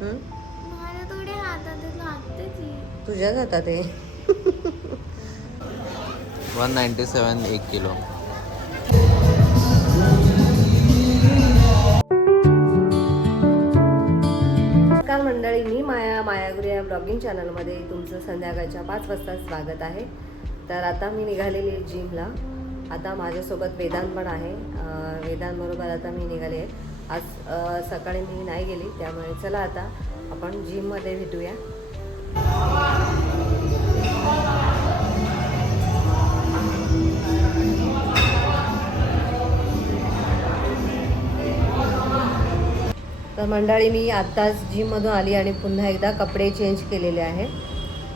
माझ्या थोडे हातात लागते ती. तुझ्याच हातात आहे. 197 1 किलो. नमस्कार मंडळी, मी मायागुरी या ब्लॉगिंग चॅनलमध्ये तुमचं संध्याकाळच्या 5 वाजता स्वागत आहे. तर आता मी निघालेली आहे जिमला. आता माझ्यासोबत वेदांत पण आहे. वेदांतबरोबर आता मी निघाले आहे. आज सकाळी मी नाही गेली, त्यामुळे चला आता आपण जिममध्ये भेटूया. तर मंडळी, मी आत्ताच जिममधून आली आणि पुन्हा एकदा कपडे चेंज केलेले आहे.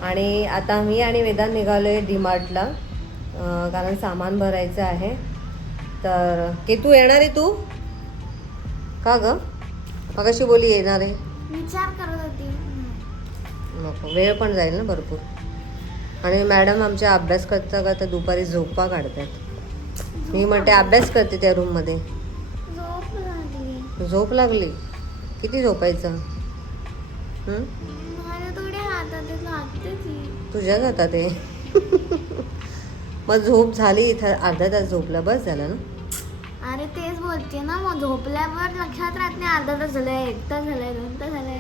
आणि आता मी आणि वेदांत निघालो आहे डीमार्टला, कारण सामान भरायचं आहे. तर केतू येणार आहे तू? का ग? मगाशी बोली येणार आहे. विचार करत होती. नको, वेळ पण जाईल ना भरपूर. आणि मॅडम आमच्या अभ्यास करता करता दुपारी झोपा काढतात. मी म्हणते अभ्यास करते त्या रूममध्ये. झोप लागली. झोप लागली? किती झोपायचं? माझ्या थोडे हातात लागते ती. तुझ्याच हातात आहे. मग झोप झाली, इथं अर्धा तास झोपला बस झालं ना. अरे तेच बोलते ना, मग झोपल्यावर लक्षात राहत नाही. अर्धा तास झालाय, 1 तास झालाय, 2 तास झालाय.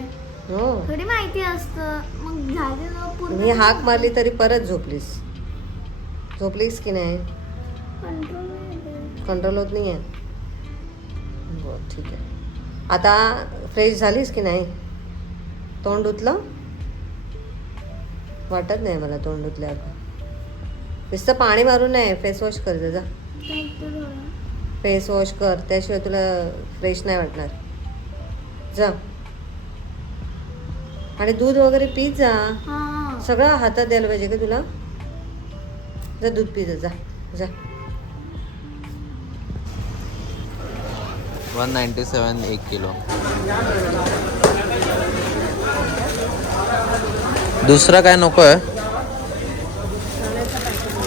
हो, थोडी माहिती असतं. मग झाली ना पूर्ण. मी हाक मारली तरी परत झोपलीस. झोपलीस की नाही? कंट्रोल होत नाही आहे. बरं, ठीक आहे. आता फ्रेश झालीस की नाही? तोंड धुतलं? वाटत नाही मला तोंड धुतल्यावर. नुसतं पाणी मारून नाही, फेस वॉश कर जा. फेस वॉश कर, त्याशिवाय तुला फ्रेश नाही वाटणार. जा. आणि दूध वगैरे पी जा. सगळं हातात द्यायला पाहिजे का तुला? जा दूध पी जा. जा. 197 1 किलो. दुसरं काय नको आहे?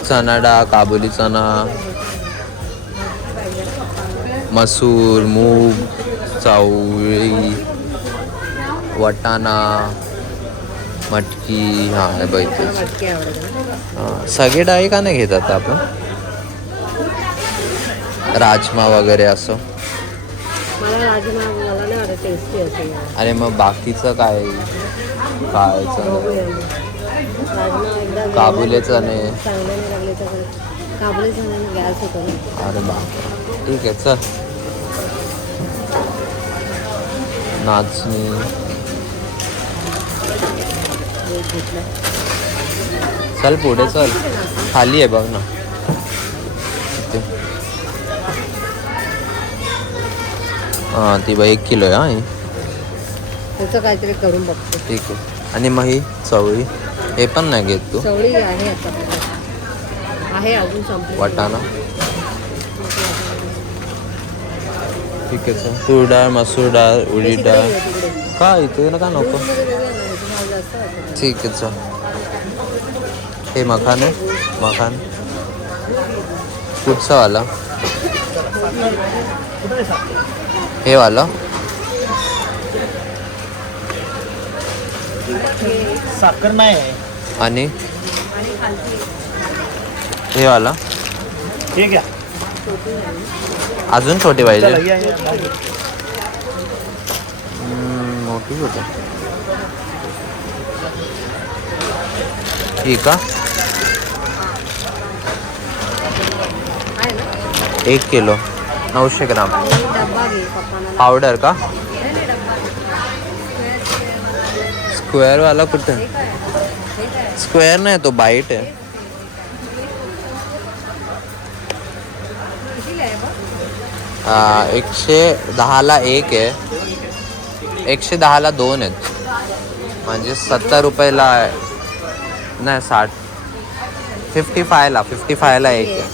चना डाळ, काबुली चना, मसूर, मूग, चवळी, वाटाणा, मटकी. हां, हे बघितलं. मटकी आवडत. हां, सगळे डाळी का नाही घेत आता आपण? राजमा वगैरे असं. मला राजमा मला नाही वाटत टेस्टी असेल. अरे मग बाकीचं काय खायचं? राजमा एकदा काबुले चणे. चांगले नाही लागले तर काबुले चण्याने गॅस होतो ना. अरे बा, ठीक आहे, चल. नाचणी. चल पुढे चल, खाली आहे बघ ना. हां, ती बाई 1 किलो आहे. हां, त्याचं काहीतरी करून बघतो. ठीक आहे. आणि मग ही चवळी, हे पण नाही घेत तू? चवळी आहे आता, आहे अजून संपली. वाटाणा, ठीक आहे. चल, तूर डाळ, मसूर डाळ, उडीद डाळ. का इथे ना का नको? ठीक आहे, चल. हे मखाने, मखान कुठचा वाला? हे वाला साखर नाही आहे. आणि हे वाला ठीक आहे. अजून छोटे पाहिजे. चला, या, या. मोठी होते. ठीक आहे. 1 किलो 900 ग्राम. डब्बा घे पप्पांना. पावडर का? स्क्वेअर वाला कुठे? स्क्वेअर नाही, तो बाईट आहे. कितीला आहे बघ? 110ला 1 आहे, 110ला 2 आहेत. म्हणजे 70 रुपयाला नाही, 60. 55ला 1 आहे.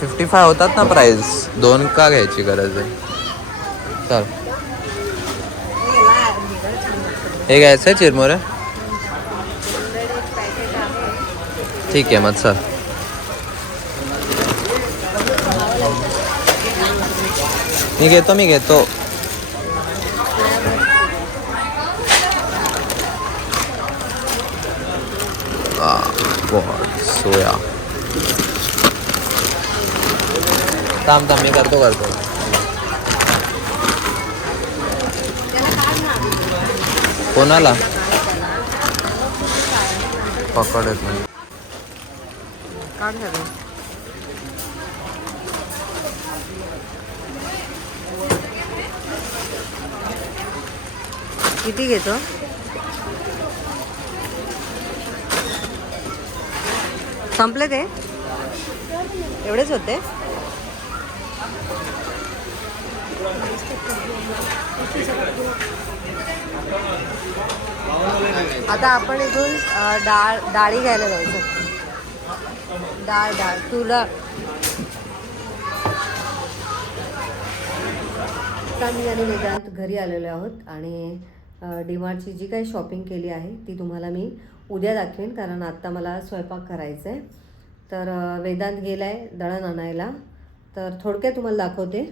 55 होतात ना प्राइस. 2 का घ्यायची गरज आहे? चल, हे घ्यायचं आहे चिरमुरे. ठीक आहे, मग चल. मी घेतो. सोया. थांब मी करतो. कोणाला पकडत नाही. काढ सगळं. किती घेतो? संपले ते एवढेच होते. आता आपण इथून डाळी घ्यायला जायचं. डाळ तुला आता मी आणि वेदांत घरी आलेलो आहोत आणि डीमार्टची जी काही शॉपिंग केली आहे ती तुम्हाला मी उद्या दाखवेन, कारण आत्ता मला स्वयंपाक करायचा आहे. तर वेदांत गेला आहे दळण आणायला, तर थोडक्यात तुम्हाला दाखवते.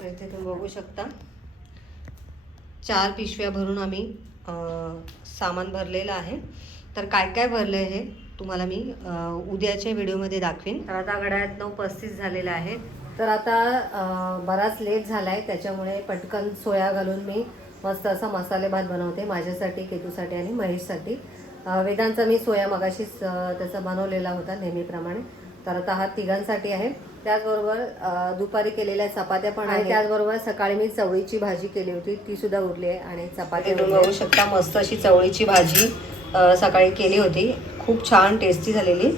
तर इथे तुम्ही बघू शकता 4 पिशव्या भरून आम्ही सामान भरलेलं आहे. तर काय काय भरलं आहे हे तुम्हाला मी उद्याच्या व्हिडिओमध्ये दाखवेन. तर आता घड्याळात 9:35 झालेलं आहे. तर आता बराच लेट झाला आहे, त्याच्यामुळे पटकन सोया घालून मी मस्त असा मसाले भात बनवते माझ्यासाठी, केतूसाठी आणि महेशसाठी. वेदांचा मी सोया मगाशीच त्याचा बनवलेला होता नेहमीप्रमाणे. तर आता हा तिघांसाठी आहे. त्याचबरोबर दुपारी केलेल्या चपात्या पण आहे. त्याचबरोबर सकाळी मी चवळीची भाजी केली होती, ती सुद्धा उरली आहे आणि चपात्या तुम्ही बघू शकता. मस्त अशी चवळीची भाजी सकाळी केली होती, खूप छान टेस्टी झालेली.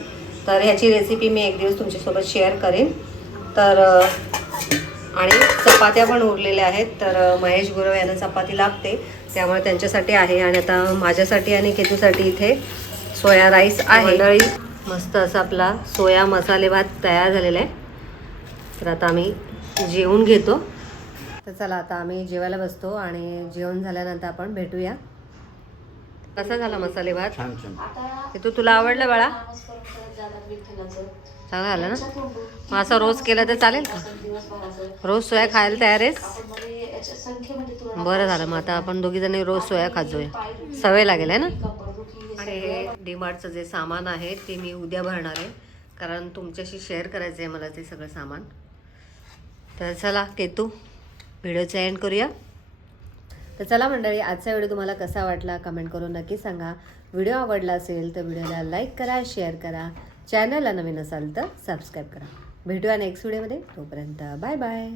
तर ह्याची रेसिपी मी एक दिवस तुमच्यासोबत शेअर करेन. तर आणि चपात्या पण उरलेल्या आहेत. तर महेश गुरव यांना चपाती लागते, त्यामुळे त्यांच्यासाठी आहे. आणि आता माझ्यासाठी आणि केतूसाठी इथे सोया राईस आहे. मस्त असा आपला सोया मसाले भात तयार झालेला आहे. तर आता आम्ही जेवून घेतो. तर चला आता आम्ही जेवायला बसतो आणि जेवण झाल्यानंतर आपण भेटूया. कसा झाला मसाले भात? केतू तुला आवडलं बाळा? चांगला झालं ना? मग असं रोज केलं तर चालेल का? रोज सोया खायला तयार आहेस? बरं झालं, मग आता आपण दोघीजणी रोज सोया खात जाऊया, सवय लागेल आहे ना. आणि हे डीमार्टचं जे सामान आहे ते मी उद्या भरणार आहे, कारण तुमच्याशी शेअर करायचं आहे मला ते सगळं सामान. तर चला केतू व्हिडिओचा एंड करूया. तर चला मंडळी, आजचा व्हिडिओ तुम्हाला कसा वाटला कमेंट करून नक्की सांगा. व्हिडिओ आवडला असेल तर व्हिडिओला लाईक करा, शेअर करा. चॅनलला नवीन असाल तर सबस्क्राईब करा. भेटूया नेक्स्ट व्हिडिओमध्ये. तोपर्यंत बाय बाय.